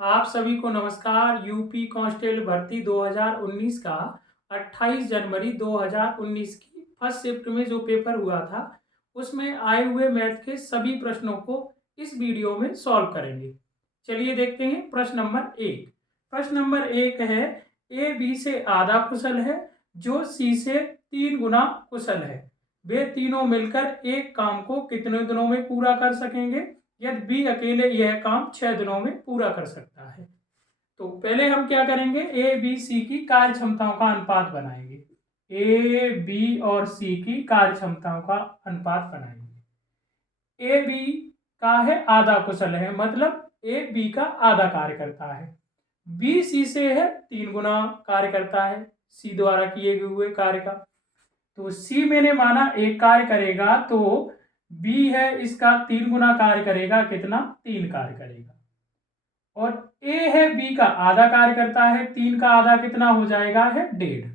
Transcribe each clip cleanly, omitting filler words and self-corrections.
आप सभी को नमस्कार। यूपी कांस्टेबल भर्ती 2019 का 28 जनवरी 2019 की फर्स्ट शिफ्ट में जो पेपर हुआ था उसमें आए हुए मैथ के सभी प्रश्नों को इस वीडियो में सॉल्व करेंगे। चलिए देखते हैं प्रश्न नंबर एक। प्रश्न नंबर एक है, ए बी से आधा कुशल है जो सी से 3 गुना कुशल है। वे तीनों मिलकर एक काम को कितने दिनों में पूरा कर सकेंगे यदि बी अकेले यह काम 6 दिनों में पूरा कर सकता है। तो पहले हम क्या करेंगे, ए बी सी की कार्य क्षमताओं का अनुपात बनाएंगे। ए बी और सी की कार्य क्षमताओं का अनुपात बनाएंगे। ए बी का है आधा कुशल है, मतलब ए बी का आधा कार्य करता है। बी सी से है 3 गुना कार्य करता है सी द्वारा किए हुए कार्य का। तो सी मैंने माना एक कार्य करेगा, तो बी है इसका 3 गुना कार्य करेगा, कितना 3 कार्य करेगा। और ए है बी का आधा कार्य करता है, 3 का आधा कितना हो जाएगा है 1.5।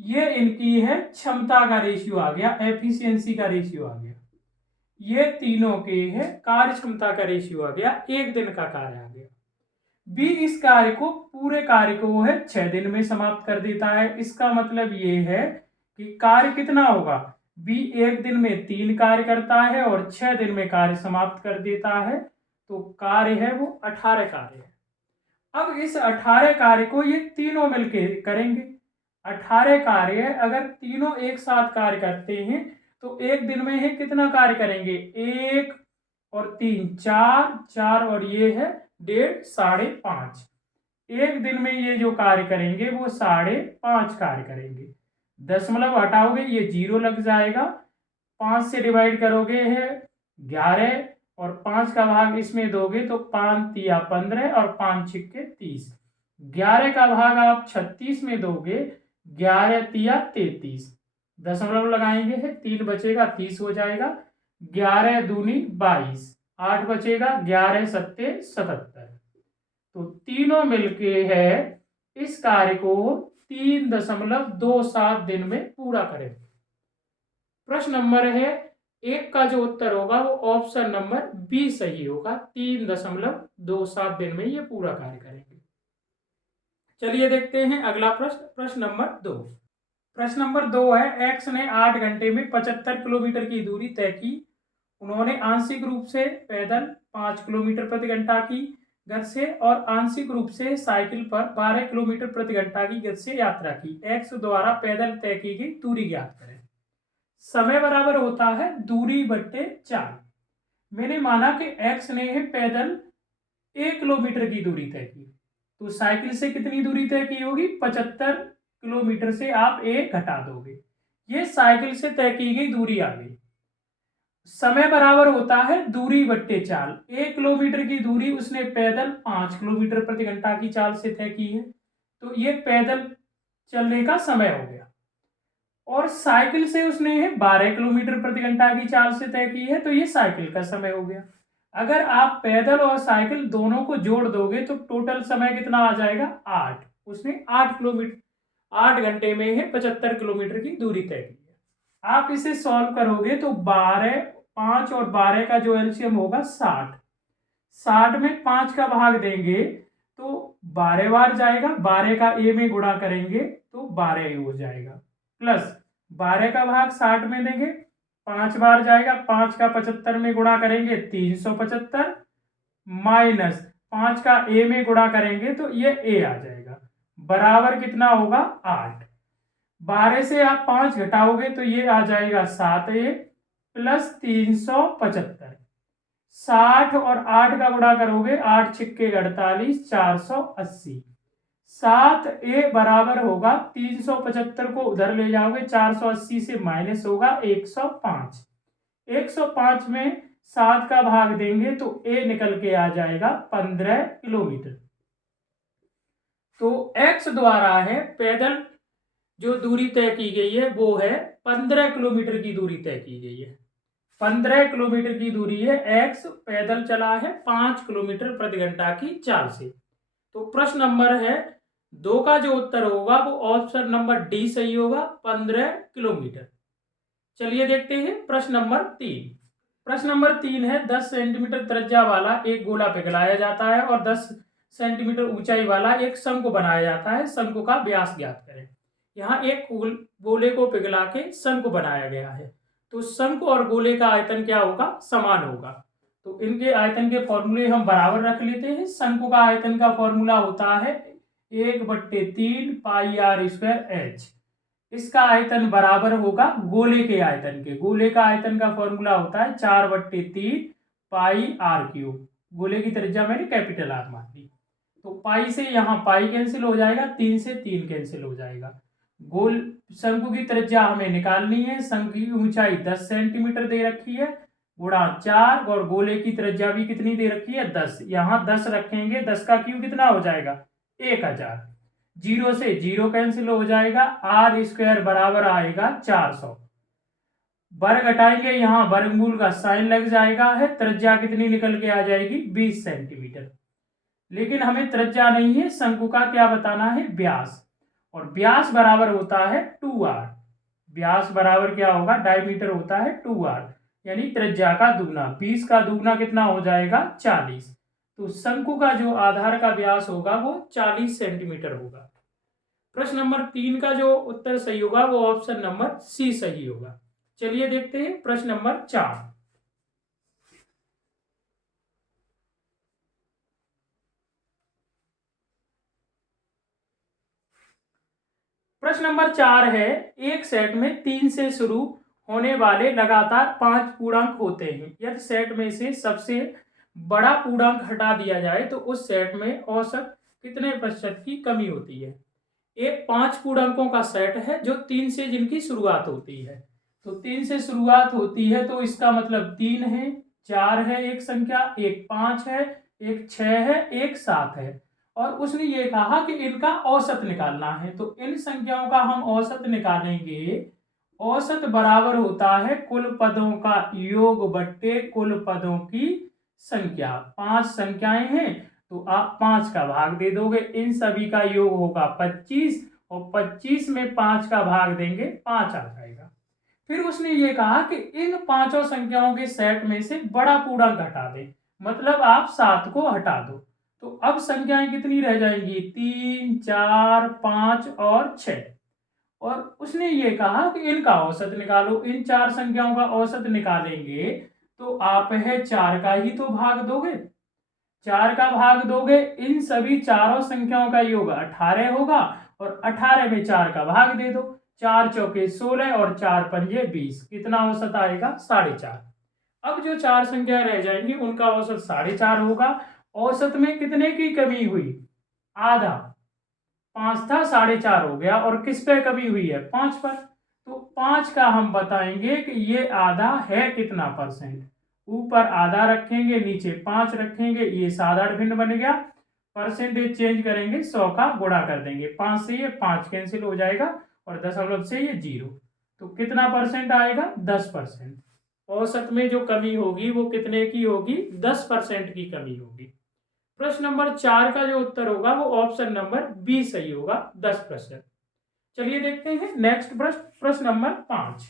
ये इनकी है क्षमता का रेशियो आ गया, एफिशिएंसी का रेशियो आ गया। ये तीनों के है कार्य क्षमता का रेशियो आ गया, एक दिन का कार्य आ गया। बी इस कार्य को पूरे कार्य को है 6 दिन में समाप्त कर देता है। इसका मतलब ये है कि कार्य कितना होगा, बी एक दिन में 3 कार्य करता है और 6 दिन में कार्य समाप्त कर देता है। तो कार्य है वो 18 कार्य है। अब इस 18 कार्य को ये तीनों मिलके करेंगे। 18 कार्य अगर तीनों एक साथ कार्य करते हैं तो एक दिन में है कितना कार्य करेंगे, 1 और 3 4, 4 और ये है 1.5 5.5। एक दिन में ये जो कार्य करेंगे वो 5.5 कार्य करेंगे। दशमलव हटाओगे ये 0 लग जाएगा, 5 से डिवाइड करोगे है 11 और 5 का भाग इसमें दोगे तो 5 तिया 15 और 5 छिक्के 30। 11 का भाग आप 36 में दोगे, 11 तिया 33, दशमलव लगाएंगे है 3 बचेगा 30 हो जाएगा। 11 दूनी 22, 8 बचेगा, 11 सत्ते 77। तो तीनों मिलके है इस कार्य को 3.27 दिन में पूरा करें। प्रश्न नंबर है एक का जो उत्तर होगा वो ऑप्शन नंबर बी सही होगा, 3.27 दिन में ये पूरा कार्य करेंगे। चलिए देखते हैं अगला प्रश्न, प्रश्न नंबर 2। प्रश्न नंबर 2 है, एक्स ने 8 घंटे में 75 किलोमीटर की दूरी तय की। उन्होंने आंशिक रूप से पैदल 5 किलोमीटर प्रति घंटा की गति से और आंशिक रूप से साइकिल पर 12 किलोमीटर प्रति घंटा की गति से यात्रा की। एक्स द्वारा पैदल तय की गई दूरी ज्ञात करें। समय बराबर होता है दूरी बट्टे 4। मैंने माना कि एक्स ने पैदल 1 किलोमीटर की दूरी तय की, तो साइकिल से कितनी दूरी तय की होगी, 75 किलोमीटर से आप 1 घटा दोगे, ये साइकिल से तय की गई दूरी आ गई। समय बराबर होता है दूरी बट्टे चाल। 1 किलोमीटर की दूरी उसने पैदल 5 किलोमीटर प्रति घंटा की चाल से तय की है, तो ये पैदल चलने का समय हो गया। और साइकिल से उसने 12 किलोमीटर प्रति घंटा की चाल से तय की है, तो ये साइकिल का समय हो गया। अगर आप पैदल और साइकिल दोनों को जोड़ दोगे तो टोटल समय कितना आ जाएगा, 8। उसने 8 किलोमीटर 8 घंटे में 75 किलोमीटर की दूरी तय की है। आप इसे सॉल्व करोगे तो 12, 5 और 12 का जो एलसीएम होगा 60। 60 में 5 का भाग देंगे तो 12 बार जाएगा, 12 का ए में गुणा करेंगे तो 12 हो जाएगा, प्लस 12 का भाग 60 में देंगे, 5 बार जाएगा, 5 का 75 में गुणा करेंगे 375, माइनस 5 का ए में गुणा करेंगे तो ये ए आ जाएगा, बराबर कितना होगा 8। 12 से आप 5 घटाओगे तो ये आ जाएगा 7a प्लस 375। 60 और 8 का गुणा करोगे, 8 छिक्के 48, 480। 7a बराबर होगा 375 को उधर ले जाओगे, 480 से माइनस होगा 105। 105 में 7 का भाग देंगे तो a निकल के आ जाएगा 15 किलोमीटर। तो x द्वारा है पैदल जो दूरी तय की गई है वो है 15 किलोमीटर की दूरी तय की गई है। 15 किलोमीटर की दूरी है, x पैदल चला है 5 किलोमीटर प्रति घंटा की चाल से। तो प्रश्न नंबर है 2 का जो उत्तर होगा वो ऑप्शन नंबर डी सही होगा, 15 किलोमीटर। चलिए देखते हैं प्रश्न नंबर 3। प्रश्न नंबर 3 है, 10 सेंटीमीटर त्रिज्या वाला एक गोला पिघलाया जाता है और 10 सेंटीमीटर ऊंचाई वाला एक शंकु बनाया जाता है। शंकु का व्यास ज्ञात करें। यहाँ एक गोले को पिघला के शंकु बनाया गया है, तो शंकु और गोले का आयतन क्या होगा, समान होगा। तो इनके आयतन के फॉर्मूले हम बराबर रख लेते हैं। शंकु का आयतन का फॉर्मूला होता है 1/3 पाई आर स्क्वायर एच। इसका आयतन बराबर होगा गोले के आयतन के। गोले का आयतन का फॉर्मूला होता है 4/3 पाई आर क्यूब। गोले की त्रिज्या मैंने कैपिटल आर मान ली, तो पाई से यहाँ पाई कैंसिल हो जाएगा, 3 से 3 कैंसिल हो जाएगा। गोल शंकु की त्रिज्या हमें निकालनी है। शंकु की ऊंचाई 10 सेंटीमीटर दे रखी है, गुणा 4, और गोले की त्रिज्या भी कितनी दे रखी है, 10। यहाँ 10 रखेंगे, 10 का क्यूब कितना हो जाएगा, 1000। 0 से 0 कैंसिल हो जाएगा, आर स्क्वायर बराबर आएगा 400। वर्ग हटाएंगे, यहाँ वर्गमूल का साइन लग जाएगा है। त्रिज्या कितनी निकल के आ जाएगी, 20 सेंटीमीटर। लेकिन हमें त्रिज्या नहीं है, शंकु का क्या बताना है, व्यास। और व्यास बराबर होता है 2r। व्यास बराबर क्या होगा, डायमीटर होता है 2r, यानी त्रिज्या का दुगना। 20 का दुगना कितना हो जाएगा, 40। तो शंकु का जो आधार का व्यास होगा वो 40 सेंटीमीटर होगा। प्रश्न नंबर 3 का जो उत्तर सही होगा वो ऑप्शन नंबर सी सही होगा। चलिए देखते हैं प्रश्न नंबर 4। प्रश्न नंबर 4 है, एक सेट में 3 से शुरू होने वाले लगातार 5 पूर्णांक होते हैं। यदि सेट में से सबसे बड़ा पूर्णांक हटा दिया जाए तो उस सेट में औसत कितने प्रतिशत की कमी होती है। एक 5 पूर्णांकों का सेट है जो 3 से जिनकी शुरुआत होती है। तो 3 से शुरुआत होती है तो इसका मतलब 3 है, 4 है एक संख्या, एक 5 है, एक 6 है, एक 7 है। और उसने ये कहा कि इनका औसत निकालना है। तो इन संख्याओं का हम औसत निकालेंगे। औसत बराबर होता है कुल पदों का योग बट्टे कुल पदों की संख्या। 5 संख्याएं हैं तो आप 5 का भाग दे दोगे, इन सभी का योग होगा 25, और 25 में 5 का भाग देंगे, 5 आ जाएगा। फिर उसने ये कहा कि इन पांचों संख्याओं के सेट में से बड़ा पूर्णांक हटा दें, मतलब आप 7 को हटा दो। तो अब संख्याएं कितनी रह जाएंगी, 3, 4, 5 और 6। और उसने ये कहा कि इनका औसत निकालो। इन 4 संख्याओं का औसत निकालेंगे तो आप है 4 का ही तो भाग दोगे। 4 का भाग दोगे, इन सभी चारों संख्याओं का योग 18 होगा, और 18 में 4 का भाग दे दो। 4 चौके 16 और 4 पंजे 20। कितना औसत आएगा, 4.5। अब जो 4 संख्या रह जाएंगी उनका औसत 4.5 होगा। औसत में कितने की कमी हुई, आधा। 5 था, 4.5 हो गया, और किस पे कमी हुई है, 5 पर। तो 5 का हम बताएंगे कि ये आधा है कितना परसेंट। ऊपर आधा रखेंगे, नीचे 5 रखेंगे, ये साधारण भिन्न बन गया। परसेंटेज चेंज करेंगे, 100 का गुणा कर देंगे। 5 से ये 5 कैंसिल हो जाएगा, और दशमलव से ये 0। तो कितना परसेंट आएगा, 10%। औसत में जो कमी होगी वो कितने की होगी, 10% की कमी होगी। प्रश्न नंबर 4 का जो उत्तर होगा वो ऑप्शन नंबर बी सही होगा, 10%। चलिए देखते हैं नेक्स्ट प्रश्न, प्रश्न नंबर 5।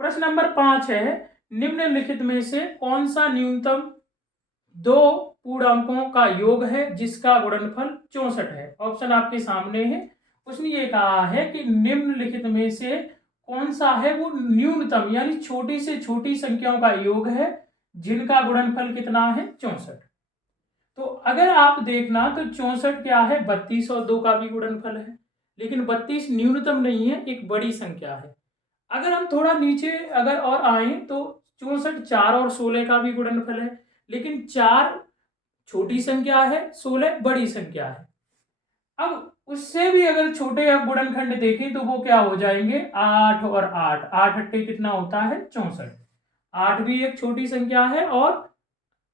प्रश्न नंबर 5 है, निम्नलिखित में से कौन सा न्यूनतम 2 पूर्णांकों का योग है जिसका गुणनफल 64 है। ऑप्शन आपके सामने है। उसने ये कहा है कि निम्नलिखित में से कौन सा है वो न्यूनतम यानी छोटी से छोटी संख्याओं का योग है जिनका गुणनफल कितना है, 64। तो अगर आप देखना तो 64 क्या है, 32 और 2 का भी गुणनफल है। लेकिन 32 न्यूनतम नहीं है, एक बड़ी संख्या है। अगर हम थोड़ा नीचे अगर और आए तो 64 4 और 16 का भी गुणनफल है। लेकिन 4 छोटी संख्या है, 16 बड़ी संख्या है। अब उससे भी अगर छोटे गुणनखंड देखें तो वो क्या हो जाएंगे, 8 और 8। 8 अट्ठे कितना होता है, 64। 8 भी एक छोटी संख्या है और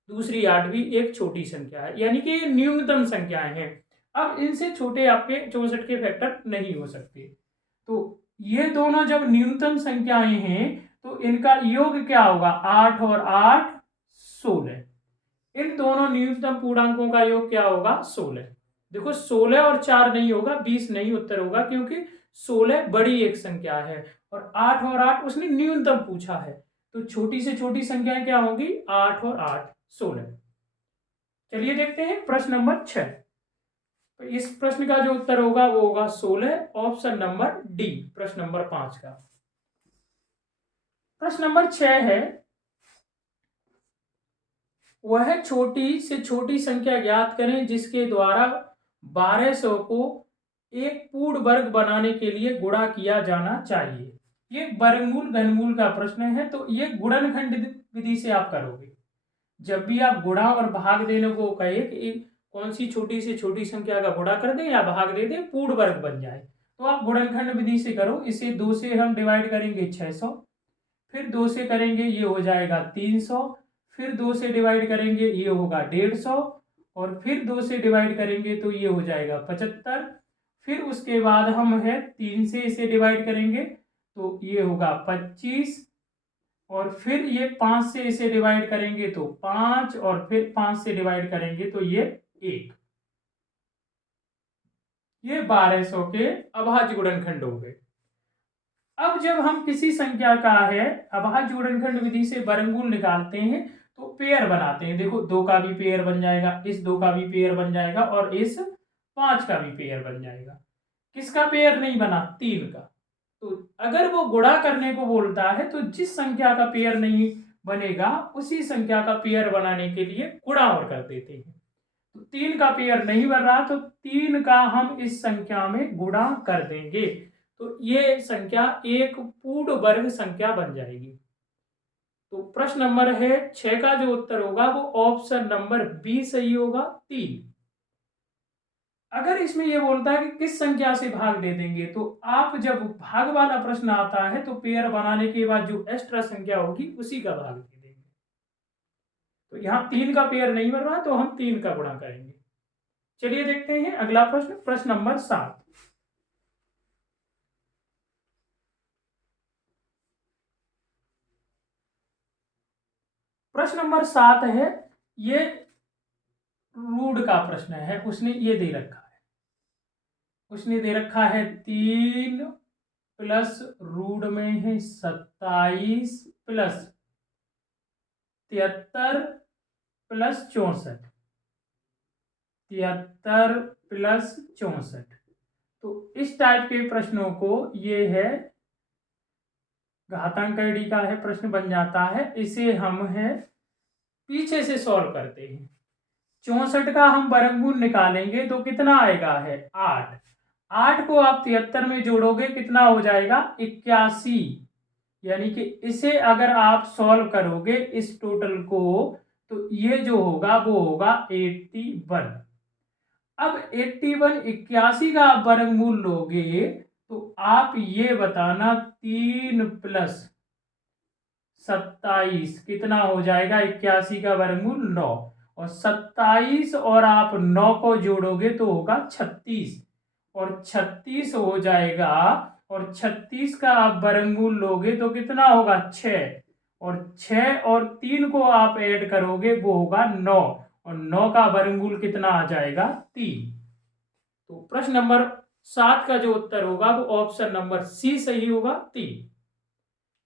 दूसरी 8 भी एक छोटी संख्या है, यानी कि ये न्यूनतम संख्याएं हैं। अब इनसे छोटे आपके 64 के फैक्टर नहीं हो सकते। तो ये दोनों जब न्यूनतम संख्याएं हैं तो इनका योग क्या होगा, 8 और 8 16। इन दोनों न्यूनतम पूर्णांकों का योग क्या होगा, 16। देखो 16 और 4 नहीं होगा, 20 नहीं उत्तर होगा, क्योंकि 16 बड़ी एक संख्या है और 8 और 8 उसने न्यूनतम पूछा है, तो छोटी से छोटी संख्याएं क्या होगी, 8 और 8 16। चलिए देखते हैं प्रश्न नंबर 6। तो इस प्रश्न का जो उत्तर होगा वो होगा 16, ऑप्शन नंबर डी, प्रश्न नंबर 5 का। प्रश्न नंबर 6 है, वह छोटी से छोटी संख्या ज्ञात करें जिसके द्वारा 1200 को एक पूर्ण वर्ग बनाने के लिए गुणा किया जाना चाहिए। ये वर्गमूल घनमूल का प्रश्न है, तो ये गुणनखंड विधि से आप करोगे। जब भी आप गुणा और भाग देने को कहे कि कौन सी छोटी से छोटी संख्या का गुणा कर दें या भाग दे दें पूर्ण वर्ग बन जाए, तो आप गुणनखंड विधि से करो। इसे 2 से हम डिवाइड करेंगे 600, फिर 2 से करेंगे ये हो जाएगा 300, फिर 2 से डिवाइड करेंगे ये होगा 150, और फिर 2 से डिवाइड करेंगे तो ये हो जाएगा 75, फिर उसके बाद हम है 3 से इसे डिवाइड करेंगे तो ये होगा 25, और फिर ये 5 से इसे डिवाइड करेंगे तो 5, और फिर 5 से डिवाइड करेंगे तो ये 1। ये 1200 के अभाज्य गुणनखंड हो गए। अब जब हम किसी संख्या का है अभाज्य गुणनखंड विधि से वर्गमूल निकालते हैं तो पेयर बनाते हैं। देखो 2 का भी पेयर बन जाएगा, इस 2 का भी पेयर बन जाएगा, और इस 5 का भी पेयर बन जाएगा। किसका पेयर नहीं बना, 3 का। तो अगर वो गुणा करने को बोलता है तो जिस संख्या का पेयर नहीं बनेगा उसी संख्या का पेयर बनाने के लिए गुणा और कर देते हैं। तो 3 का पेयर नहीं बन रहा तो 3 का हम इस संख्या में गुणा कर देंगे, तो ये संख्या एक पूर्ण वर्ग संख्या बन जाएगी। तो प्रश्न नंबर है 6 का जो उत्तर होगा वो ऑप्शन नंबर बी सही होगा, 3। अगर इसमें यह बोलता है कि किस संख्या से भाग दे देंगे, तो आप जब भाग वाला प्रश्न आता है तो पेयर बनाने के बाद जो एक्स्ट्रा संख्या होगी उसी का भाग दे देंगे। तो यहां 3 का पेयर नहीं बन रहा तो हम 3 का गुणा करेंगे। चलिए देखते हैं अगला प्रश्न, प्रश्न नंबर 7। प्रश्न नंबर 7 है, ये रूट का प्रश्न है। उसने ये दे रखा है, उसने दे रखा है 3 प्लस रूट में है 27 प्लस 73 प्लस 64, 73 प्लस 64। तो इस टाइप के प्रश्नों को ये है घातांक आईडी का है प्रश्न बन जाता है। इसे हम है पीछे से सॉल्व करते हैं। 64 का हम वर्गमूल निकालेंगे तो कितना आएगा है 8। 8 को आप 73 में जोड़ोगे कितना हो जाएगा 81, यानी कि इसे अगर आप सॉल्व करोगे इस टोटल को तो ये जो होगा वो होगा 81। अब 81 81 का आप वर्गमूल लोगे तो आप ये बताना 3 प्लस 27 कितना हो जाएगा, 81 का वर्गमूल 9, और 27 और आप 9 को जोड़ोगे तो होगा 36, और 36 हो जाएगा, और 36 का आप वर्गमूल लोगे तो कितना होगा 6, और 6 और 3 को आप ऐड करोगे वो होगा 9, और 9 का वर्गमूल कितना आ जाएगा 3। तो प्रश्न नंबर 7 का जो उत्तर होगा वो ऑप्शन नंबर सी सही होगा, 3।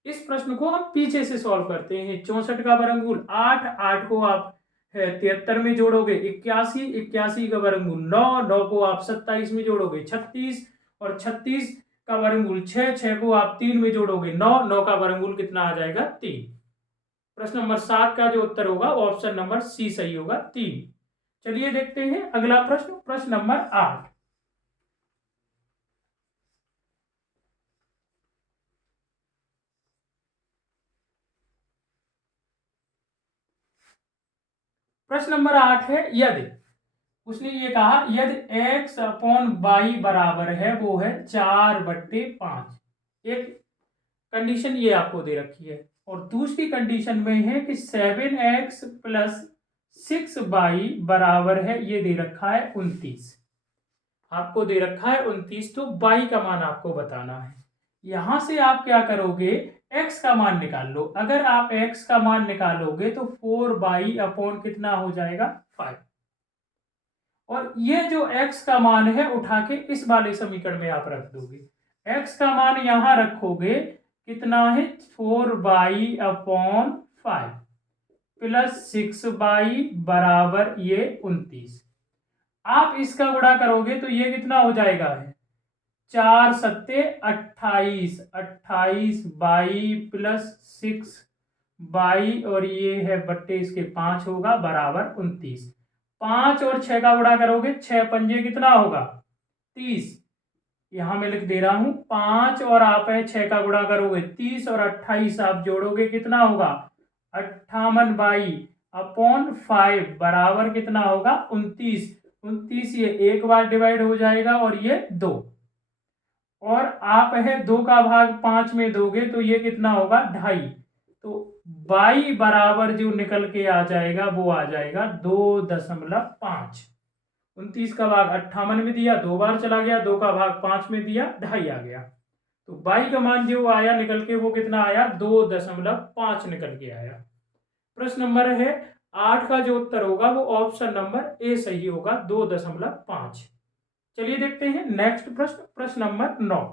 इस प्रश्न को हम पीछे से सॉल्व करते हैं। 64 का वर्गमूल 8, 8 को आप 73 में जोड़ोगे 81, 81 का वर्गमूल 9, 9 को आप 27 में जोड़ोगे 36, और 36 का वर्गमूल 6, 6 को आप 3 में जोड़ोगे 9, 9 का वर्गमूल कितना आ जाएगा 3। प्रश्न नंबर 7 का जो उत्तर होगा ऑप्शन नंबर सी सही होगा, 3। चलिए देखते हैं अगला प्रश्न, प्रश्न नंबर 8। प्रश्न नंबर 8 है, यदि उसने ये कहा यदि x अपॉन वाई बराबर है वो है 4/5। एक कंडीशन ये आपको दे रखी है, और दूसरी कंडीशन में है कि 7x प्लस 6y बराबर है, ये दे रखा है 29। आपको दे रखा है 29, तो y का मान आपको बताना है। यहां से आप क्या करोगे, x का मान निकाल लो। अगर आप x का मान निकालोगे तो 4y अपॉन कितना हो जाएगा 5, और ये जो x का मान है उठा के इस वाले समीकरण में आप रख दोगे। x का मान यहां रखोगे, कितना है 4/5 प्लस 6 बराबर ये 29। आप इसका गुणा करोगे तो ये कितना हो जाएगा है 4 सत्ते 28, 28 प्लस 6 और ये है बट्टे इसके 5 होगा बराबर 29। 5 और 6 का गुणा करोगे 6 पंजे कितना होगा 30। यहां मैं लिख दे रहा हूं 5 और आप है 6 का गुणा करोगे 30 और 28 आप जोड़ोगे कितना होगा 58/5 बराबर कितना होगा 29। 29 ये एक बार डिवाइड हो जाएगा और ये 2 और आप है 2 का भाग 5 में दोगे तो ये कितना होगा 2.5। तो 22 बराबर जो निकल के आ जाएगा वो आ जाएगा 2.5। 29 का भाग 58 में दिया 2 बार चला गया 2 का भाग 5 में दिया 2.5 आ गया। तो 22 का मान जो आया निकल के वो कितना आया 2.5 निकल के आया। प्रश्न नंबर है 8 का जो उत्तर होगा वो ऑप्शन नंबर ए सही होगा 2.5। चलिए देखते हैं नेक्स्ट प्रश्न। प्रश्न नंबर 9।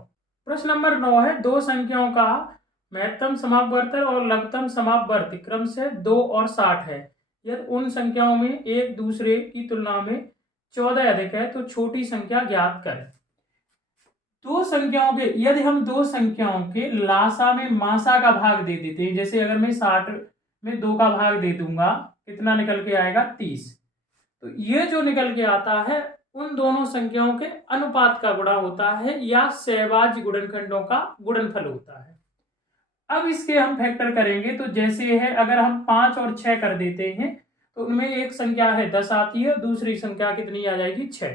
प्रश्न नंबर 9 है दो संख्याओं का महत्तम समापवर्तन और लघुत्तम समापवर्ती क्रम से 2 और 60 है। यदि उन संख्याओं में एक दूसरे की तुलना में 14 अधिक है तो छोटी संख्या ज्ञात करें। दो संख्याओं के यदि हम दो संख्याओं के लासा में मासा का भाग दे देते हैं, जैसे अगर मैं 60 में 2 का भाग दे दूंगा कितना निकल के आएगा 30। तो ये जो निकल के आता है उन दोनों संख्याओं के अनुपात का गुणा होता है या सहभाज्य गुणनखंडों का गुणनफल होता है। अब इसके हम फैक्टर करेंगे तो जैसे है अगर हम 5 और 6 कर देते हैं तो उनमें एक संख्या है 10 आती है, दूसरी संख्या कितनी आ जाएगी 6,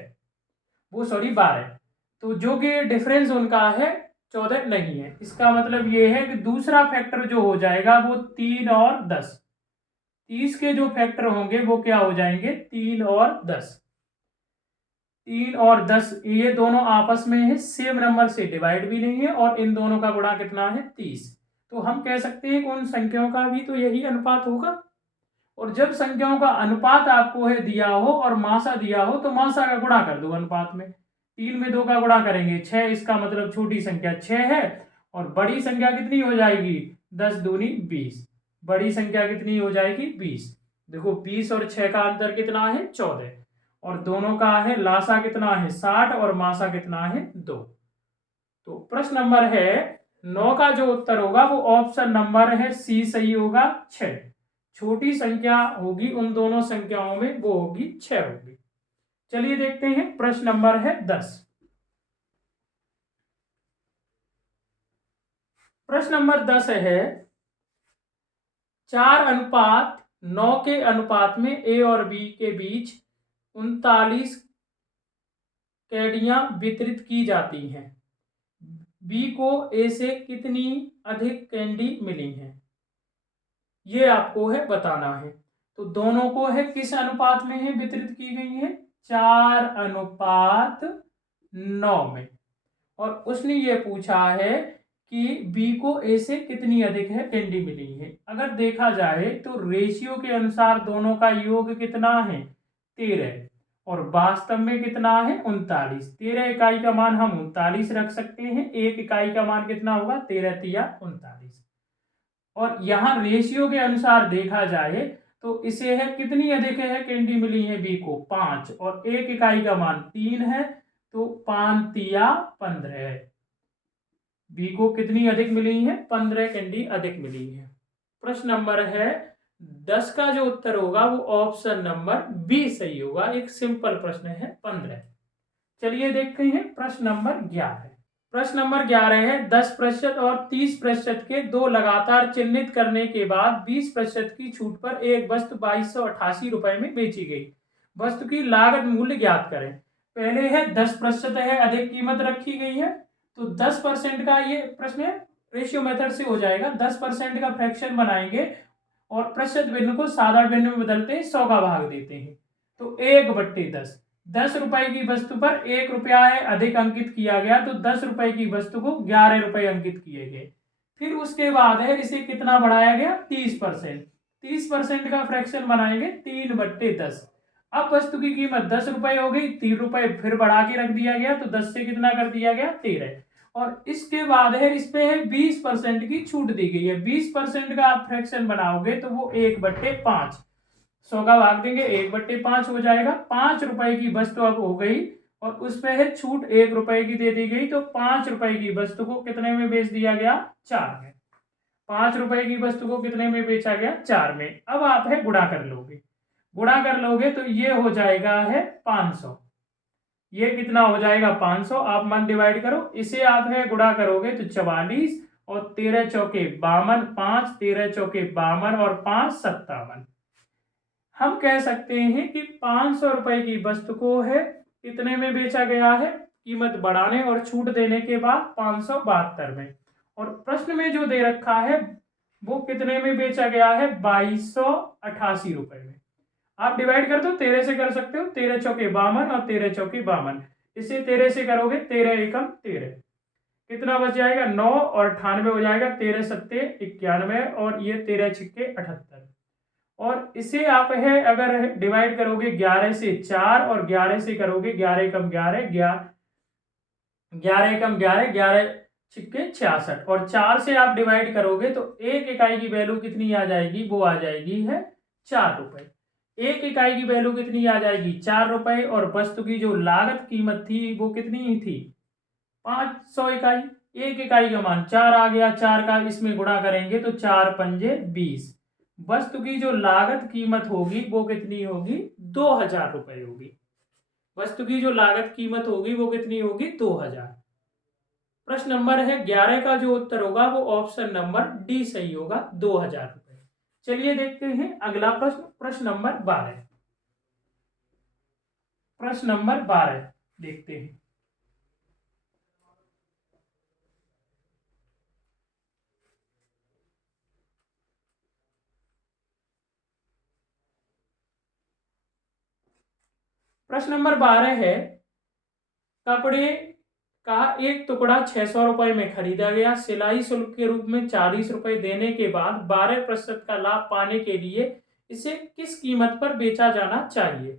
वो सॉरी 12। तो जो कि डिफरेंस उनका है 14 नहीं है। इसका मतलब ये है कि दूसरा फैक्टर जो हो जाएगा वो 3 और 10। 30 के जो फैक्टर होंगे वो क्या हो जाएंगे 3 और 10। 3 और 10 ये दोनों आपस में है सेम नंबर से डिवाइड भी नहीं है और इन दोनों का गुणा कितना है 30। तो हम कह सकते हैं कि उन संख्याओं का भी तो यही अनुपात होगा। और जब संख्याओं का अनुपात आपको है दिया हो और मासा दिया हो तो मासा का गुणा कर दो अनुपात में। 3 में 2 का गुणा करेंगे 6, इसका मतलब छोटी संख्या 6 है और बड़ी संख्या कितनी हो जाएगी 10 दूनी 20। बड़ी संख्या कितनी हो जाएगी 20। देखो 20 और 6 का अंतर कितना है 14 और दोनों का है लासा कितना है 60 और मासा कितना है 2। तो प्रश्न नंबर है 9 का जो उत्तर होगा वो ऑप्शन नंबर है सी सही होगा 6। छोटी संख्या होगी उन दोनों संख्याओं में वो होगी 6 होगी। चलिए देखते हैं प्रश्न नंबर है 10। प्रश्न नंबर 10 है 4:9 के अनुपात में ए और बी के बीच 39 कैंडियां वितरित की जाती हैं। बी को ए से कितनी अधिक कैंडी मिली हैं ये आपको है बताना है। तो दोनों को है किस अनुपात में है वितरित की गई है 4:9 में। और उसने ये पूछा है कि बी को ए से कितनी अधिक है कैंडी मिली है। अगर देखा जाए तो रेशियो के अनुसार दोनों का योग कितना है 13 और वास्तव में कितना है 39। 13 इकाई का मान हम 39 रख सकते हैं, 1 इकाई का मान कितना होगा 13 तिया 39। और यहाँ रेशियो के अनुसार देखा जाए तो इसे है कितनी अधिक है कैंडी मिली है बी को 5 और 1 इकाई का मान 3 है तो 5 तिया 15। बी को कितनी अधिक मिली है 15 कैंडी अधिक मिली है। प्रश्न नंबर है 10 का जो उत्तर होगा वो ऑप्शन नंबर बी सही होगा। एक सिंपल प्रश्न है 15। चलिए देखते हैं प्रश्न नंबर 11। प्रश्न नंबर 11 है 10% और 30% के दो लगातार चिन्हित करने के बाद 20% की छूट पर एक वस्तु 2288 रुपए में बेची गई। वस्तु की लागत मूल्य ज्ञात करें। पहले है 10% है अधिक कीमत रखी गई है तो 10% का ये प्रश्न है रेशियो मेथड से हो जाएगा। 10% का फ्रैक्शन बनाएंगे और प्रतिशत भिन्न को साधारण भिन्न में बदलते हैं 100 का भाग देते हैं तो 1/10। 10 रुपए की वस्तु पर 1 रुपया है अधिक अंकित किया गया तो 10 रुपए की वस्तु को 11 रुपए अंकित किए गए। फिर उसके बाद है इसे कितना बढ़ाया गया 30%। 30% का फ्रैक्शन बनाएंगे 3/10। अब वस्तु की कीमत 10 रुपए हो गई, 3 रुपए फिर बढ़ा के रख दिया गया तो 10 से कितना कर दिया गया 13 और इसके बाद है इस पे है 20% की छूट दी गई है। 20% का आप फ्रैक्शन बनाओगे तो वो 1/5, 100 का भाग देंगे 1/5 हो जाएगा। 5 रुपए की वस्तु अब हो गई और उस पे है छूट 1 रुपए की दे दी गई, तो 5 रुपए की वस्तु को कितने में बेच दिया गया? 4 में। 5 रुपए की वस्तु को कितने में बेचा गया? 4 में। अब आप है गुणा कर लोगे, गुणा कर लोगे तो ये हो जाएगा है 500। ये कितना हो जाएगा? 500। आप मन डिवाइड करो, इसे आप है गुणा करोगे तो 44 और 13 चौके 52, 5 13 चौके 52 और 5 57। हम कह सकते हैं कि 500 रुपए की वस्तु को है कितने में बेचा गया है? कीमत बढ़ाने और छूट देने के बाद 572 में। और प्रश्न में जो दे रखा है वो कितने में बेचा गया है? 2288 रुपए में। आप डिवाइड कर दो, 13 से कर सकते हो, 13 चौके 52 और 13 चौके 52। इसे 13 से करोगे 13 एकम 13, कितना बच जाएगा? 9 और 98 हो जाएगा। 13 सत्ते 91 और ये 13 छिक्के 78। और इसे आप है अगर डिवाइड करोगे 11 से 4 और 11 से करोगे 11 एकम 11, 11 एकम 11, 11 छिक्के 66 और 4 से आप डिवाइड करोगे तो एक इकाई की वैल्यू कितनी आ जाएगी? वो आ जाएगी है 4 रुपए। एक इकाई की वैल्यू कितनी आ जाएगी? 4 रुपए। और वस्तु की जो लागत कीमत थी वो कितनी थी? 500 इकाई। एक इकाई का मान 4 आ गया, 4 का इसमें गुणा करेंगे तो 4 पंजे 20। वस्तु की जो लागत कीमत होगी वो कितनी होगी? 2000 रुपए होगी। वस्तु की जो लागत कीमत होगी वो कितनी होगी? 2000। प्रश्न नंबर है 11 का जो उत्तर होगा वो ऑप्शन नंबर डी सही होगा, 2000 रुपए। चलिए देखते हैं अगला प्रश्न, प्रश्न नंबर 12। प्रश्न नंबर 12 देखते हैं। प्रश्न नंबर 12 है, कपड़े का एक टुकड़ा 600 रुपए में खरीदा गया। सिलाई शुल्क के रूप में 40 रुपए देने के बाद 12% का लाभ पाने के लिए इसे किस कीमत पर बेचा जाना चाहिए?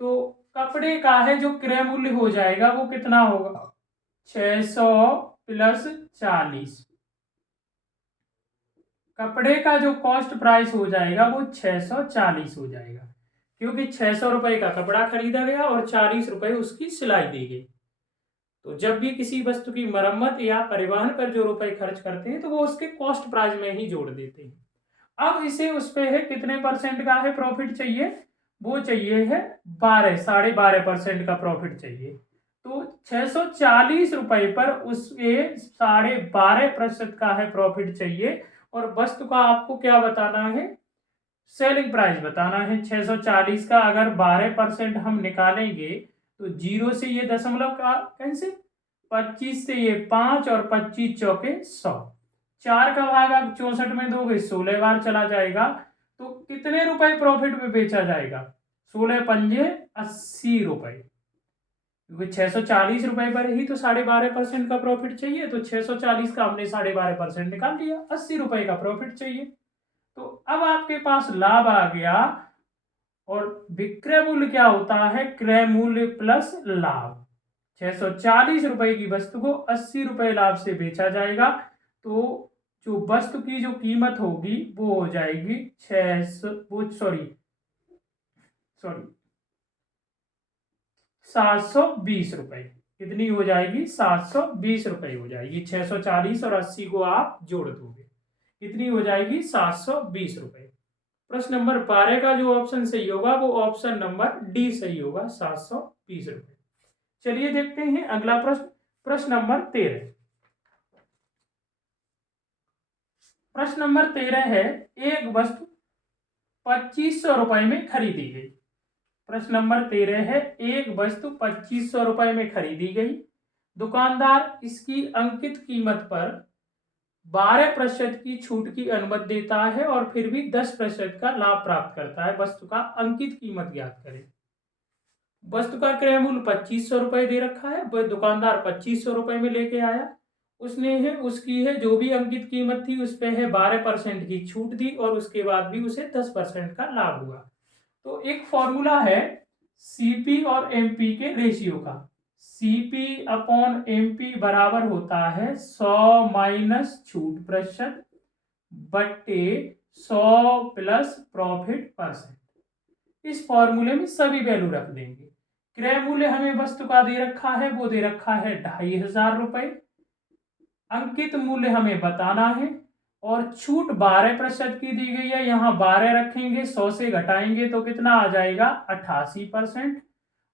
तो कपड़े का है जो क्रय मूल्य हो जाएगा वो कितना होगा? 600 प्लस 40। कपड़े का जो कॉस्ट प्राइस हो जाएगा वो 640 हो जाएगा, क्योंकि 600 रुपए का कपड़ा खरीदा गया और 40 रुपए उसकी सिलाई दी गई। तो जब भी किसी वस्तु की मरम्मत या परिवहन पर जो रुपए खर्च करते हैं तो वो उसके कॉस्ट प्राइस में ही जोड़ देते हैं। अब इसे उस पे है कितने परसेंट का है प्रॉफिट चाहिए? वो चाहिए है 12.5% का प्रॉफिट चाहिए। तो 640 रुपए पर उसके 12.5% का है प्रॉफिट चाहिए। और वस्तु का आपको क्या बताना है? सेलिंग प्राइस बताना है। 640 का अगर 12% हम निकालेंगे तो 0 से ये दशमलव का कैंसिल, 25 से ये 5 और 25 चौके 100। 4 का भाग आप 64 में दोगे 16 बार चला जाएगा। तो कितने रुपए प्रॉफिट में बेचा जाएगा? 16 पंजे 80 रुपए, क्योंकि 640 रुपए पर ही तो 12.5% का प्रॉफिट चाहिए। तो 640 का हमने 12.5% निकाल लिया, 80 रुपए का प्रॉफिट चाहिए। तो अब आपके पास लाभ आ गया। और विक्रय मूल्य क्या होता है? क्रय मूल्य प्लस लाभ। 640 रुपए की वस्तु को 80 रुपए लाभ से बेचा जाएगा। तो जो वस्तु की जो कीमत होगी वो हो जाएगी 720 रुपए। कितनी हो जाएगी? 720 रुपए हो जाएगी। 640 और 80 को आप जोड़ दोगे, कितनी हो जाएगी? 720 रुपए। प्रश्न नंबर 12 का जो ऑप्शन सही होगा वो ऑप्शन नंबर डी सही होगा, 720 रुपए। चलिए देखते हैं अगला प्रश्न, प्रश्न नंबर 13। प्रश्न नंबर 13 है, एक वस्तु 2500 रुपए में खरीदी गई। प्रश्न नंबर 13 है, एक वस्तु 2500 रुपए में खरीदी गई। दुकानदार इसकी अंकित कीमत पर 12% की छूट की अनुमति देता है और फिर भी 10% का लाभ प्राप्त करता है। वस्तु का अंकित कीमत ज्ञात करें। वस्तु का क्रय मूल्य 2500 रुपए दे रखा है, वह दुकानदार 2500 रुपए में लेके आया। उसने है उसकी है जो भी अंकित कीमत थी उस पे है 12% की छूट दी और उसके बाद भी उसे 10% का लाभ हुआ। तो एक फॉर्मूला है सीपी और एमपी के रेशियो का। CP/MP बराबर होता है 100 माइनस छूट प्रतिशत बट्टे 100 प्लस प्रॉफिट परसेंट। इस फॉर्मूले में सभी वैल्यू रख देंगे। क्रय मूल्य हमें वस्तु का दे रखा है, वो दे रखा है 2500 रुपए। अंकित मूल्य हमें बताना है और छूट 12% की दी गई है, यहाँ 12 रखेंगे, 100 से घटाएंगे तो कितना आ जाएगा 88%।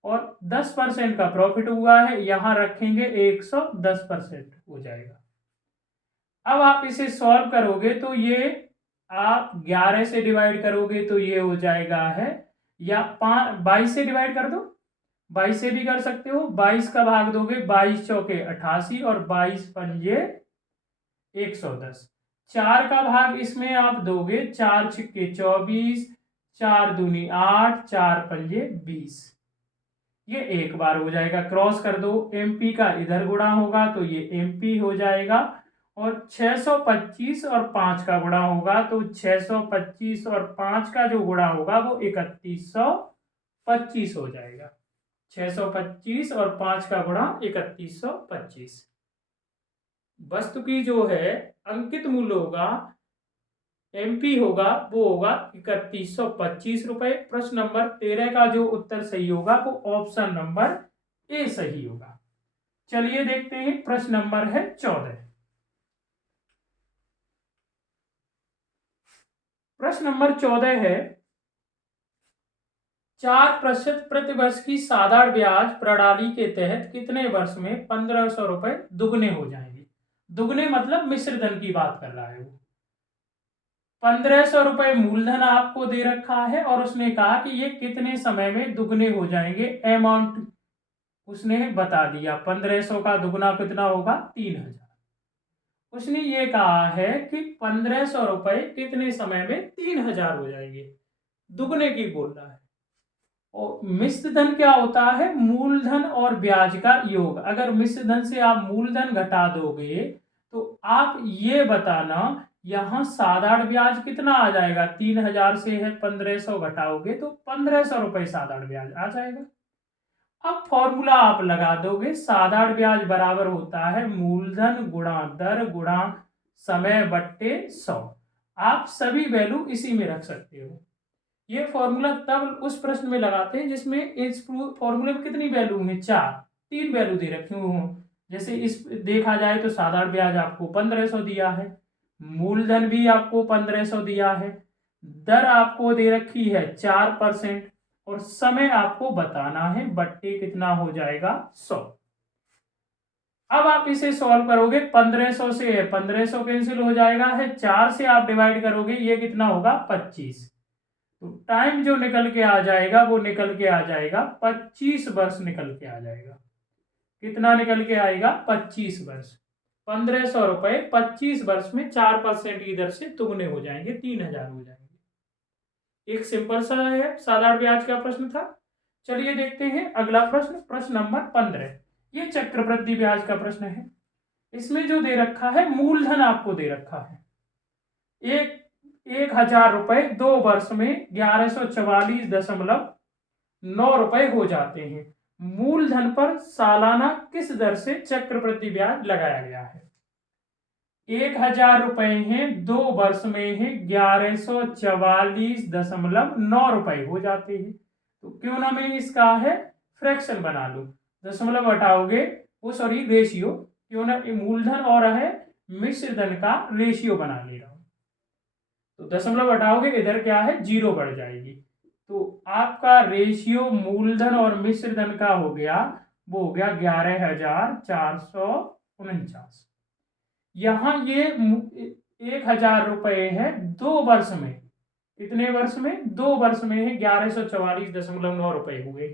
और 10% का प्रॉफिट हुआ है, यहाँ रखेंगे 110% हो जाएगा। अब आप इसे सॉल्व करोगे तो ये आप 11 से डिवाइड करोगे तो ये हो जाएगा है, या 22 से डिवाइड कर दो, 22 से भी कर सकते हो। 22 का भाग दोगे, 22 चौके 88 और 22 पंजे 110। 4 का भाग इसमें आप दोगे, 4 छिक्के 24, 4 दूनी 8, 4 पंजे 20। ये एक बार हो जाएगा, क्रॉस कर दो। MP का इधर गुणा होगा तो ये MP हो जाएगा और 625 और 5 का गुणा होगा तो 625 और 5 का जो गुणा होगा वो 3125 हो जाएगा। 625 और 5 का गुणा 3125। वस्तु की जो है अंकित मूल्य होगा, MP होगा, वो होगा 3125 रुपए। प्रश्न नंबर 13 का जो उत्तर सही होगा वो ऑप्शन नंबर ए सही होगा। चलिए देखते हैं, प्रश्न नंबर है 14। प्रश्न नंबर 14 है, 4% प्रति वर्ष की साधारण ब्याज प्रणाली के तहत कितने वर्ष में 1500 रुपए दुगने हो जाएंगे। दुगने मतलब मिश्र धन की बात कर रहा है वो। 1500 रुपए मूलधन आपको दे रखा है और उसने कहा कि ये कितने समय में दुगने हो जाएंगे। अमाउंट उसने बता दिया, 1500 का दुगना कितना होगा 3000। उसने ये कहा है कि 1500 रुपए कितने समय में 3000 हो जाएंगे, दुगने की बोल रहा है। और मिश्र धन क्या होता है, मूलधन और ब्याज का योग। अगर मिश्र धन से आप मूलधन घटा दोगे तो आप ये बताना यहां साधारण ब्याज कितना आ जाएगा। 3000 से है 1500 घटाओगे तो 1500 रुपए साधारण ब्याज आ जाएगा। अब फॉर्मूला आप लगा दोगे, साधारण ब्याज बराबर होता है मूलधन गुणा दर गुणा समय बट्टे 100। आप सभी वैल्यू इसी में रख सकते हो। ये फॉर्मूला तब उस प्रश्न में लगाते हैं जिसमें इस फॉर्मूले में कितनी वैल्यू है, 4, 3 वैल्यू दे रखी हूँ। जैसे इस देखा जाए तो साधारण ब्याज आपको 1500 दिया है, मूलधन भी आपको 1500 दिया है, दर आपको दे रखी है 4% और समय आपको बताना है, बट्टे कितना हो जाएगा 100। अब आप इसे सॉल्व करोगे, 1500 से 1500 कैंसिल हो जाएगा है, 4 से आप डिवाइड करोगे, ये कितना होगा 25। तो टाइम जो निकल के आ जाएगा वो निकल के आ जाएगा 25 वर्ष निकल के आ जाएगा। कितना निकल के आएगा 25 वर्ष। 1500 रुपए 25 वर्ष में 4% इधर से दुगने हो जाएंगे, 3000 हो जाएंगे। एक सिंपल सा है, साधारण ब्याज का प्रश्न था। चलिए देखते हैं अगला प्रश्न, प्रश्न नंबर 15। ये चक्रवृद्धि ब्याज का प्रश्न है। इसमें जो दे रखा है मूलधन आपको दे रखा है 1000 रुपए, 2 वर्ष में 1144.9 रुपए हो जाते हैं। मूलधन पर सालाना किस दर से चक्रवृद्धि ब्याज लगाया गया है। 1000 रुपए हैं, 2 वर्ष में है 1144.9 रुपए हो जाते हैं। तो क्यों ना मैं इसका है फ्रैक्शन बना लूं, दशमलव हटाओगे वो सॉरी रेशियो, क्यों ना मूलधन और है मिश्र धन का रेशियो बना ले रहा हूं। तो दशमलव हटाओगे इधर क्या है 0 बढ़ जाएगी, तो आपका रेशियो मूलधन और मिश्र धन का हो गया, वो हो गया 11,449। यहां ये 1000 रुपए है 2 वर्ष में, कितने वर्ष में 2 वर्ष में है 1144.9 रुपए हुए।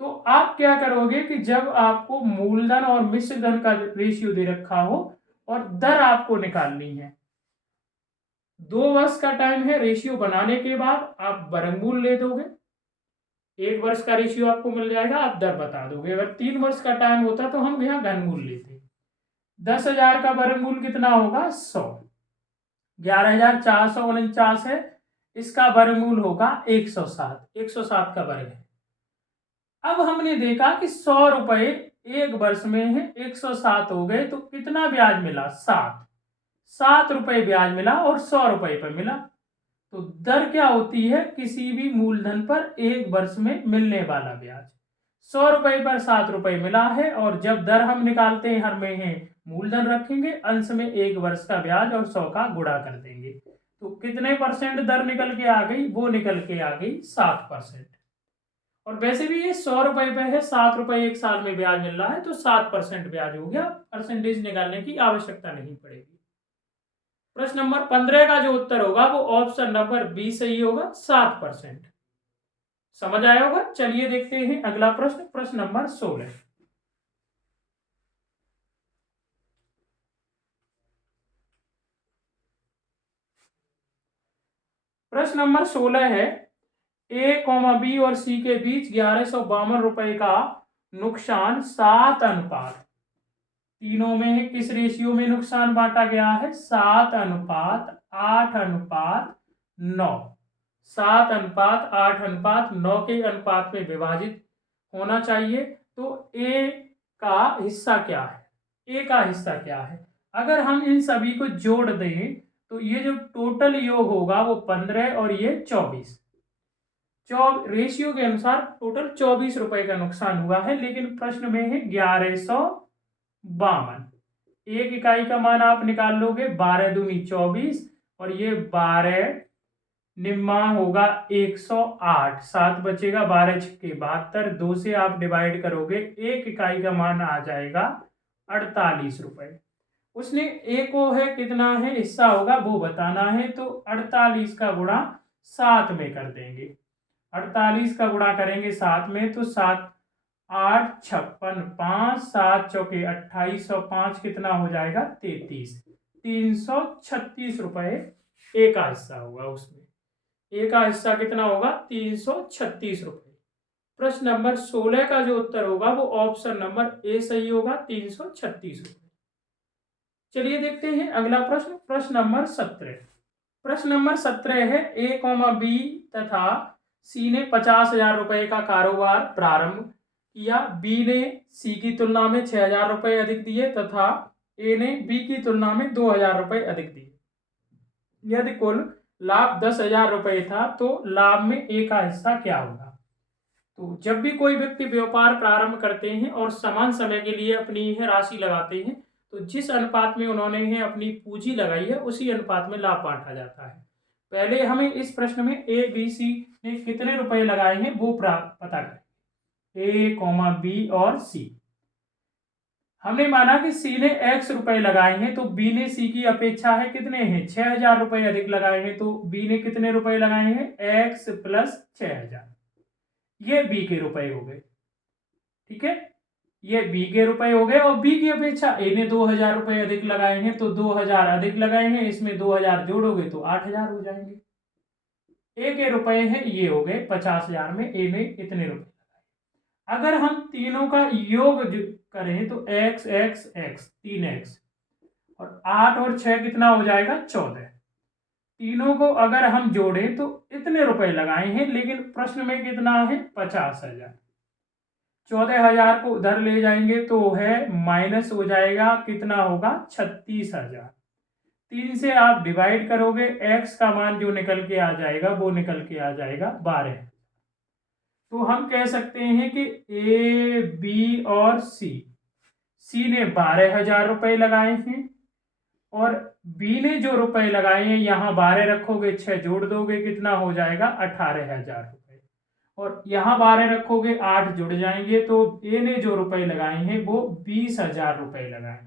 तो आप क्या करोगे कि जब आपको मूलधन और मिश्र धन का रेशियो दे रखा हो और दर आपको निकालनी है, 2 वर्ष का टाइम है, रेशियो बनाने के बाद आप वर्गमूल ले दोगे, 1 वर्ष का रेशियो आपको मिल जाएगा, आप दर बता दोगे। अगर 3 वर्ष का टाइम होता तो हम यहाँ घनमूल लेते। 10,000 का वर्गमूल कितना होगा 100, 11,449 है, इसका वर्गमूल होगा 107, 107 का वर्ग है। अब हमने देखा कि 100 रुपए एक वर्ष में है, 107 हो गए, तो कितना ब्याज मिला? 7 रुपए ब्याज मिला और 100 रुपए पर मिला। तो दर क्या होती है? किसी भी मूलधन पर एक वर्ष में मिलने वाला ब्याज। 100 रुपए पर 7 रुपए मिला है, और जब दर हम निकालते हैं, हर में है मूलधन रखेंगे, अंश में एक वर्ष का ब्याज और 100 का गुणा कर देंगे। तो कितने परसेंट दर निकल के आ गई? वो निकल के आ गई 7%। और वैसे भी ये 100 रुपए पे है, 7 रुपए एक साल में ब्याज मिल रहा है, तो 7% ब्याज हो गया, परसेंटेज निकालने की आवश्यकता नहीं पड़ेगी। प्रश्न नंबर 15 का जो उत्तर होगा वो ऑप्शन नंबर बी सही होगा, 7%। समझ आया होगा। चलिए देखते हैं अगला प्रश्न, प्रश्न नंबर 16। प्रश्न नंबर 16 है, ए, बी और सी के बीच 1152 रुपए का नुकसान 7 अनुपात तीनों में है, किस रेशियो में नुकसान बांटा गया है? 7 अनुपात 8 अनुपात 9। 7 अनुपात 8 अनुपात 9 के अनुपात में विभाजित होना चाहिए। तो ए का हिस्सा क्या है? ए का हिस्सा क्या है? अगर हम इन सभी को जोड़ दें तो ये जो टोटल योग होगा वो 15 और ये 24। रेशियो के अनुसार टोटल 24 रुपए का नुकसान हुआ है, लेकिन प्रश्न में है 1152। एक इकाई का मान आप निकाल लोगे, 12 दूनी 24, और ये 12 निम्मा होगा 108, 7 बचेगा, 12 छक्के 72, 2 से आप डिवाइड करोगे, एक इकाई का मान आ जाएगा 48 रुपए। उसने ए को है कितना है हिस्सा होगा वो बताना है, तो 48 का गुणा 7 में कर देंगे। 48 का गुणा करेंगे 7 में, तो 7 8 56 5 7 चौके 28 और 5 कितना हो जाएगा? 33। 336 रुपए ए का हिस्सा होगा। उसमें ए का हिस्सा कितना होगा? 336 रुपए। प्रश्न नंबर 16 का जो उत्तर होगा वो ऑप्शन नंबर ए सही होगा, 336 रुपए। चलिए देखते हैं अगला प्रश्न, प्रश्न नंबर 17। प्रश्न नंबर 17 है, ए, बी तथा सी ने 50,000 रुपए का कारोबार प्रारंभ किया। बी ने सी की तुलना में 6,000 रुपए अधिक दिए तथा ए ने बी की तुलना में 2,000 रुपए अधिक दिए। यदि कुल लाभ 10,000 रुपए था तो लाभ में ए का हिस्सा क्या होगा? तो जब भी कोई व्यक्ति व्यापार प्रारंभ करते हैं और समान समय के लिए अपनी राशि लगाते हैं, तो जिस अनुपात में उन्होंने अपनी पूंजी लगाई है उसी अनुपात में लाभ बांटा जाता है। पहले हमें इस प्रश्न में ए, बी, सी ने कितने रुपए लगाए हैं वो पता करें। ए, बी और सी। हमने माना कि सी ने x रुपए लगाए हैं, तो बी ने सी की अपेक्षा है कितने हैं? 6,000 रुपए अधिक लगाए हैं, तो बी ने कितने रुपए लगाए हैं? x plus 6,000। ये बी के रुपए हो गए, ठीक है, ये बी के रुपए हो गए। और बी की अपेक्षा ए ने 2,000 रुपए अधिक लगाए हैं, तो 2,000 अधिक लगाए हैं, इसमें 2,000 जोड़ोगे तो 8,000 हो जाएंगे। ए के रुपए हैं ये हो गए 50,000 में ए ने इतने रुपए लगाए। अगर हम तीनों का योग करें तो x x x 3x, और 8 और 6 कितना हो जाएगा? 14। तीनों को अगर हम जोड़ें तो इतने रुपए लगाए हैं, लेकिन प्रश्न में कितना है? 50,000। 14,000 को उधर ले जाएंगे तो है माइनस हो जाएगा, कितना होगा? 36,000। 3 से आप डिवाइड करोगे, x का मान जो निकल के आ जाएगा वो निकल के आ जाएगा 12। तो हम कह सकते हैं कि ए, बी और सी ने 12,000 रुपए लगाए हैं, और बी ने जो रुपए लगाए हैं यहाँ 12 रखोगे, 6 जोड़ दोगे, कितना हो जाएगा? 18,000 रुपए, और यहाँ 12 रखोगे, 8 जुड़ जाएंगे, तो ए ने जो रुपए लगाए हैं वो 20,000 रुपए लगाए।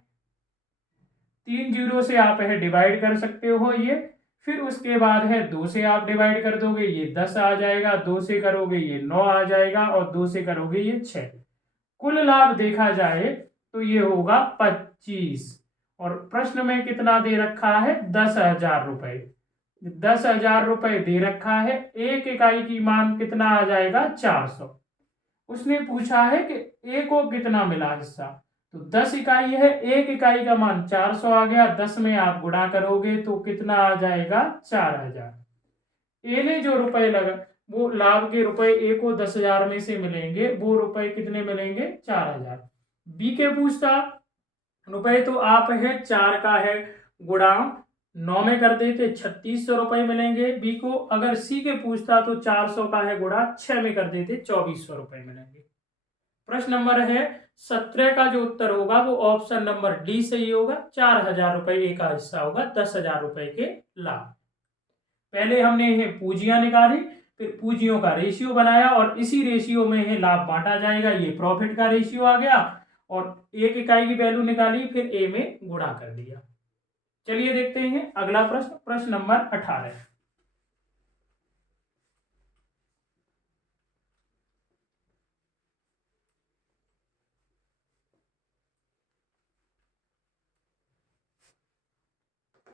3 जीरो से आप है डिवाइड कर सकते हो ये, फिर उसके बाद है 2 से आप डिवाइड कर दोगे, ये 10 आ जाएगा, 2 से करोगे ये 9 आ जाएगा, और 2 से करोगे ये 6। कुल लाभ देखा जाए तो ये होगा 25, और प्रश्न में कितना दे रखा है? 10,000 रुपए। 10,000 रुपए दे रखा है, एक इकाई की मान कितना आ जाएगा? 400। उसने पूछा है कि ए को कितना मिला हिस्सा, तो 10 इकाई है, एक इकाई का मान 400 आ गया, 10 में आप गुणा करोगे तो कितना आ जाएगा? 4,000। ए ने जो रुपए वो लाभ के रुपए ए को 10,000 में से मिलेंगे, वो रुपए कितने मिलेंगे 4,000। बी के पूछता रुपए तो आप है 4 का है गुणा 9 में कर देते 3600 रुपए मिलेंगे बी को। अगर सी के पूछता तो 400 का है गुणा 6 में कर देते 2400 रुपए मिलेंगे। प्रश्न नंबर है 17 का जो उत्तर होगा वो ऑप्शन नंबर डी सही होगा। 4,000 रुपए का हिस्सा होगा 10,000 रुपए के लाभ। पहले हमने ये पूंजियां निकाली, फिर पूंजियों का रेशियो बनाया और इसी रेशियो में ये लाभ बांटा जाएगा, ये प्रॉफिट का रेशियो आ गया और एक इकाई की वैल्यू निकाली, फिर ए में गुणा कर दिया। चलिए देखते हैं अगला प्रश्न, प्रश्न नंबर 18।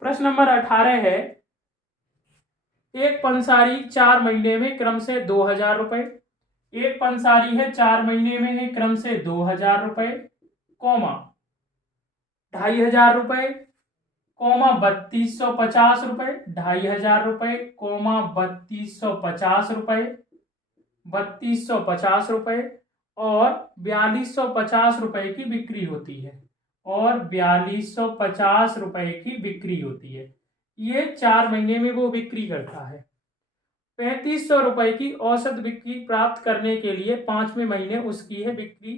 प्रश्न नंबर 18 है एक पंसारी 4 महीने में क्रम से 2,000 रुपए, एक पंसारी है 4 महीने में है क्रम से 2,000 रुपए, कौमा 2,500 रुपए, कौमा 3,250 रुपए, 2,500 रुपए, कौमा 3,250 रुपए, 3,250 रुपए और 4,250 रुपए की बिक्री होती है, और 4,250 रुपए की बिक्री होती है। ये 4 महीने में वो बिक्री करता है। 3,500 रुपए की औसत बिक्री प्राप्त करने के लिए 5वें महीने उसकी है बिक्री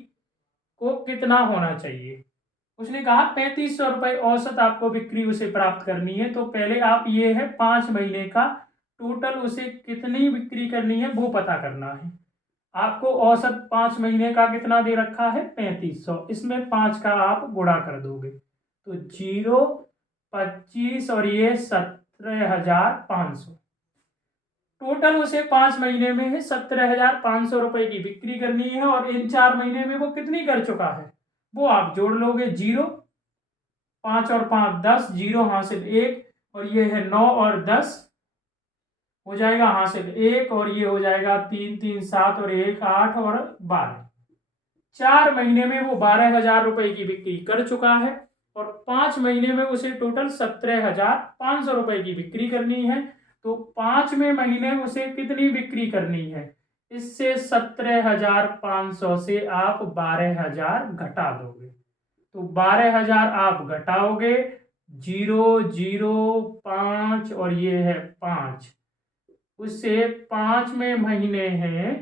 को कितना होना चाहिए। उसने कहा 3,500 रुपए औसत आपको बिक्री उसे प्राप्त करनी है, तो पहले आप ये है 5 महीने का टोटल उसे कितनी बिक्री करनी है वो पता करना है। आपको औसत 5 महीने का कितना दे रखा है 3,500, इसमें 5 का आप गुणा कर दोगे तो 0, 25 और ये 17,500। टोटल उसे 5 महीने में है 17,500 रुपए की बिक्री करनी है और इन 4 महीने में वो कितनी कर चुका है वो आप जोड़ लोगे। 0, 5 और 5 10, 0 हासिल 1 और ये है 9 और 10 हो जाएगा हासिल 1 और ये हो जाएगा 3 3 7 और 1 8 और 12। 4 महीने में वो 12,000 रुपए की बिक्री कर चुका है और 5 महीने में उसे टोटल 17,500 रुपए की बिक्री करनी है। तो 5वें महीने उसे कितनी बिक्री करनी है, इससे 17,500 से आप 12,000 घटा दोगे, तो 12,000 आप घटाओगे 0 0 5 और ये है 5, उससे 5वें महीने है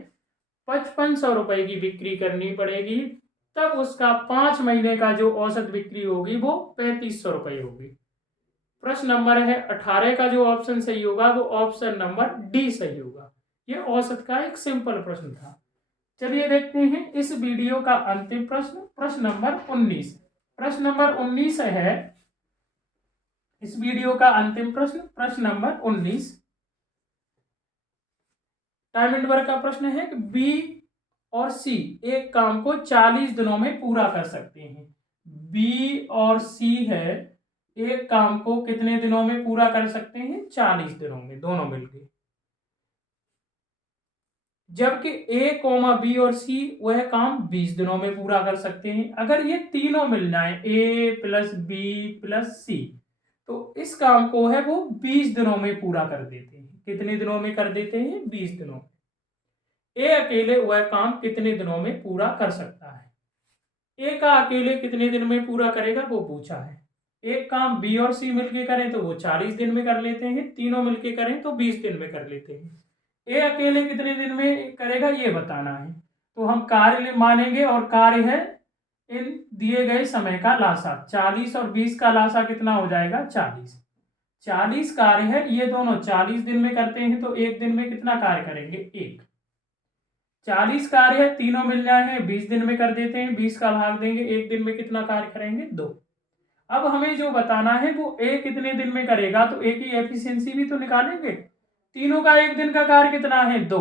5,500 रुपए की बिक्री करनी पड़ेगी, तब उसका 5 महीने का जो औसत बिक्री होगी वो 3,500 रुपए होगी। प्रश्न नंबर है 18 का जो ऑप्शन सही होगा वो ऑप्शन नंबर डी सही होगा। ये औसत का एक सिंपल प्रश्न था। चलिए देखते हैं इस वीडियो का अंतिम प्रश्न, प्रश्न नंबर 19। प्रश्न नंबर 19 है इस वीडियो का अंतिम प्रश्न, प्रश्न नंबर 19। टाइम एंड वर्क का प्रश्न है कि बी और सी एक काम को 40 दिनों में पूरा कर सकते हैं। बी और सी है एक काम को कितने दिनों में पूरा कर सकते हैं 40 दिनों में, दोनों मिलकर। जबकि ए कोमा बी और सी वह काम 20 दिनों में पूरा कर सकते हैं। अगर ये तीनों मिल जाए ए प्लस बी प्लस सी, तो इस काम को है वो 20 दिनों में पूरा कर देते हैं। कितने दिनों में कर देते हैं 20 दिनों में। ए अकेले वह काम कितने दिनों में पूरा कर सकता है। ए का अकेले कितने दिन में पूरा करेगा वो पूछा है। एक काम बी और सी मिलके करें तो वो 40 दिन में कर लेते हैं, तीनों मिलके करें तो 20 दिन में कर लेते हैं। ए अकेले कितने दिन में करेगा ये बताना है, तो हम कार्य मानेंगे और कार्य है इन दिए गए समय का लासा। 40 और 20 का लासा कितना हो जाएगा 40। 40 कार्य है, ये दोनों 40 दिन में करते हैं तो एक दिन में कितना कार्य करेंगे 1। 40 कार्य है, तीनों मिल जाए हैं 20 दिन में कर देते हैं, 20 का भाग देंगे एक दिन में कितना कार्य करेंगे 2। अब हमें जो बताना है वो ए कितने दिन में करेगा, तो ए की एफिशिएंसी भी तो निकालेंगे। तीनों का एक दिन का कार्य कितना है 2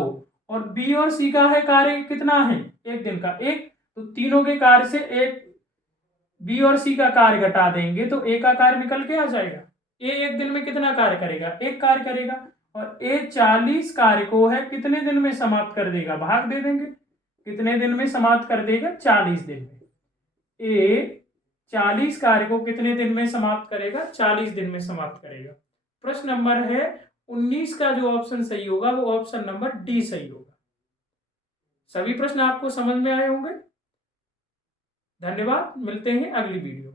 और बी और सी का है कार्य कितना है एक दिन का 1, तो तीनों के कार्य से एक बी और सी का कार्य घटा देंगे तो ए का कार्य निकल के आ जाएगा। ए एक दिन में कितना कार्य करेगा 1 कार्य करेगा और ए 40 कार्य को है कितने दिन में समाप्त कर देगा, भाग दे देंगे कितने दिन में समाप्त कर देगा 40 दिन में। ए 40 कार्य को कितने दिन में समाप्त करेगा 40 दिन में समाप्त करेगा। प्रश्न नंबर है 19 का जो ऑप्शन सही होगा वो ऑप्शन नंबर डी सही होगा। सभी प्रश्न आपको समझ में आए होंगे। धन्यवाद, मिलते हैं अगली वीडियो में।